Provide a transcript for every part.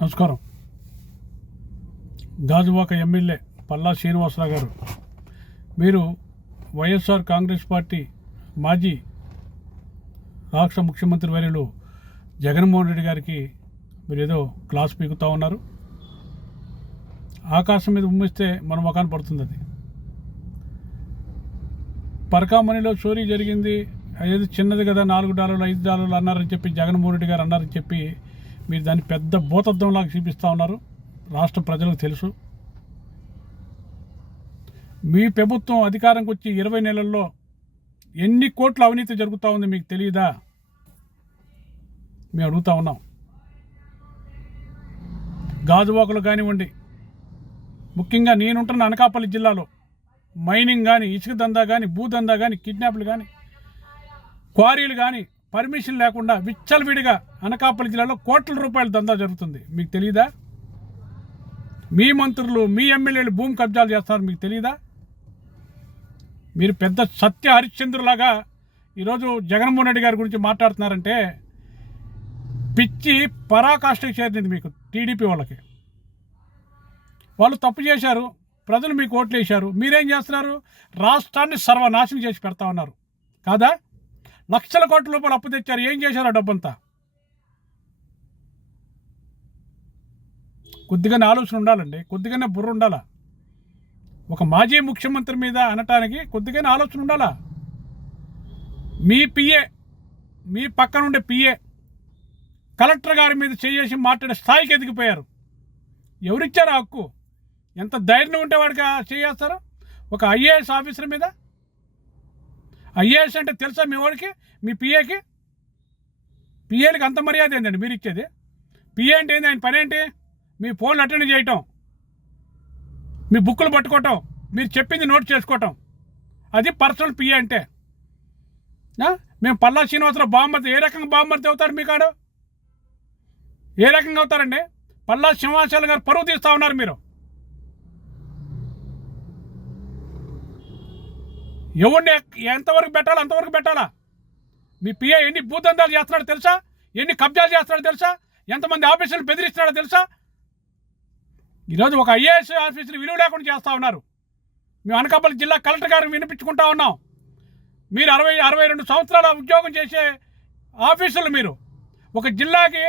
నమస్కారం. గాజువాక ఎమ్మెల్యే పల్లా శ్రీనివాసరావు గారు, మీరు వైఎస్ఆర్ కాంగ్రెస్ పార్టీ మాజీ రాష్ట్ర ముఖ్యమంత్రి వర్యులు జగన్మోహన్ రెడ్డి గారికి మీరు ఏదో క్లాస్ పీకుతూ ఉన్నారు. ఆకాశం మీద ఉమ్మిస్తే మన ముఖాన్ని పడుతుంది. అది పరకామణిలో చోరీ జరిగింది, అదేదో చిన్నది కదా, $4 $5 అన్నారని చెప్పి జగన్మోహన్ రెడ్డి గారు అన్నారని చెప్పి మీరు దాన్ని పెద్ద భూతద్దంలాగా చూపిస్తూ ఉన్నారు. రాష్ట్ర ప్రజలకు తెలుసు. మీ ప్రభుత్వం అధికారంకి వచ్చి 20 నెలల్లో ఎన్ని కోట్ల అవినీతి జరుగుతూ ఉంది మీకు తెలియదా? మేము అడుగుతూ ఉన్నాం. గాజువాకలు కానివ్వండి, ముఖ్యంగా నేనుంటున్న అనకాపల్లి జిల్లాలో మైనింగ్ కానీ, ఇసుక దందా కానీ, భూదందా కానీ, కిడ్నాప్లు కానీ, క్వారీలు కానీ పర్మిషన్ లేకుండా విచ్చలవిడిగా అనకాపల్లి జిల్లాలో కోట్ల రూపాయల దందా జరుగుతుంది. మీకు తెలియదా? మీ మంత్రులు, మీ ఎమ్మెల్యేలు భూమి కబ్జాలు చేస్తారు, మీకు తెలియదా? మీరు పెద్ద సత్య హరిశ్చంద్రులాగా ఈరోజు జగన్మోహన్ రెడ్డి గారి గురించి మాట్లాడుతున్నారంటే పిచ్చి పరాకాష్ఠకి చేరింది మీకు. టీడీపీ వాళ్ళకి వాళ్ళు తప్పు చేశారు, ప్రజలు మీకు ఓట్లు వేశారు. మీరేం చేస్తున్నారు? రాష్ట్రాన్ని సర్వనాశనం చేసి పెడతా ఉన్నారు కాదా? లక్షల కోట్ల రూపాయలు అప్పు తెచ్చారు. ఏం చేశారు ఆ డబ్బంతా? కొద్దిగానే ఆలోచన ఉండాలండి, కొద్దిగానే బుర్ర ఉండాలా. ఒక మాజీ ముఖ్యమంత్రి మీద అనటానికి కొద్దిగానే ఆలోచన ఉండాలా. మీ పిఏ, మీ పక్కనుండే పిఏ కలెక్టర్ గారి మీద చేసి మాట్లాడే స్థాయికి ఎదిగిపోయారు. ఎవరిచ్చారు ఆ హక్కు? ఎంత ధైర్యం ఉంటే వాడికి చేస్తారు? ఒక ఐఏఎస్ ఆఫీసర్ మీద. ఐఏఎస్ అంటే తెలుసా మీ వాడికి, మీ పిఏకి? పిఏలకి అంత మర్యాద ఏంటండి మీరు ఇచ్చేది? పిఏ అంటే ఏంది? ఆయన పని ఏంటి? మీ ఫోన్లు అటెండ్ చేయటం, మీ బుక్కులు పట్టుకోవటం, మీరు చెప్పింది నోట్ చేసుకోవటం, అది పర్సనల్ పిఏ అంటే. మేము పల్లా శ్రీనివాసరావు బామ్మర్ది. ఏ రకంగా బామ్మర్ది అవుతారు మీ కాడు? ఏ రకంగా అవుతారండి? పల్లా శ్రీనివాసరావు గారు పరువు తీస్తూ ఉన్నారు మీరు. ఎవరిని ఎంతవరకు పెట్టాలో అంతవరకు పెట్టాలా? మీ పిఏ ఎన్ని భూదందాలు చేస్తున్నాడో తెలుసా? ఎన్ని కబ్జాలు చేస్తున్నాడో తెలుసా? ఎంతమంది ఆఫీసులు బెదిరిస్తున్నాడో తెలుసా? ఈరోజు ఒక ఐఏఎస్ ఆఫీసులు విలువ లేకుండా చేస్తూ ఉన్నారు. మేము అనకాపల్లి జిల్లా కలెక్టర్ గారికి వినిపించుకుంటా ఉన్నాం. మీరు 62 సంవత్సరాల ఉద్యోగం చేసే ఆఫీసులు మీరు. ఒక జిల్లాకి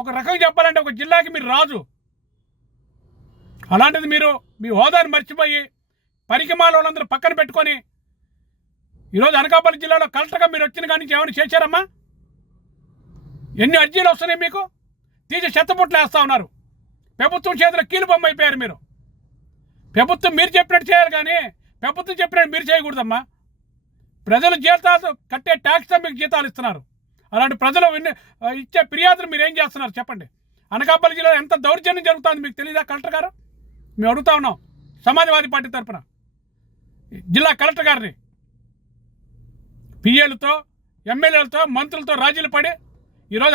ఒక రకంగా చెప్పాలంటే ఒక జిల్లాకి మీరు రాజు. అలాంటిది మీరు మీ హోదాను మర్చిపోయి పరికమాల వాళ్ళందరూ పక్కన పెట్టుకొని ఈరోజు అనకాపల్లి జిల్లాలో కలెక్టర్గా మీరు వచ్చిన కానీ ఏమైనా చేశారమ్మా? ఎన్ని అర్జీలు వస్తున్నాయి మీకు? తీసి చెత్తపుట్లు వేస్తూ ఉన్నారు. ప్రభుత్వం చేతిలో కీలు బొమ్మ అయిపోయారు మీరు. ప్రభుత్వం మీరు చెప్పినట్టు చేయాలి కానీ ప్రభుత్వం చెప్పినట్టు మీరు చేయకూడదమ్మా. ప్రజలు జీతాలు కట్టే ట్యాక్స్తో మీకు జీతాలు ఇస్తున్నారు. అలాంటి ప్రజలు ఇచ్చే ఫిర్యాదులు మీరు ఏం చేస్తున్నారు చెప్పండి? అనకాపల్లి జిల్లాలో ఎంత దౌర్జన్యం జరుగుతుంది మీకు తెలియదా కలెక్టర్ గారు? మేము అడుగుతా ఉన్నాం సమాజ్వాదీ పార్టీ తరఫున జిల్లా కలెక్టర్ గారిని. పిఏలతో, ఎమ్మెల్యేలతో, మంత్రులతో రాజీలు పడి ఈరోజు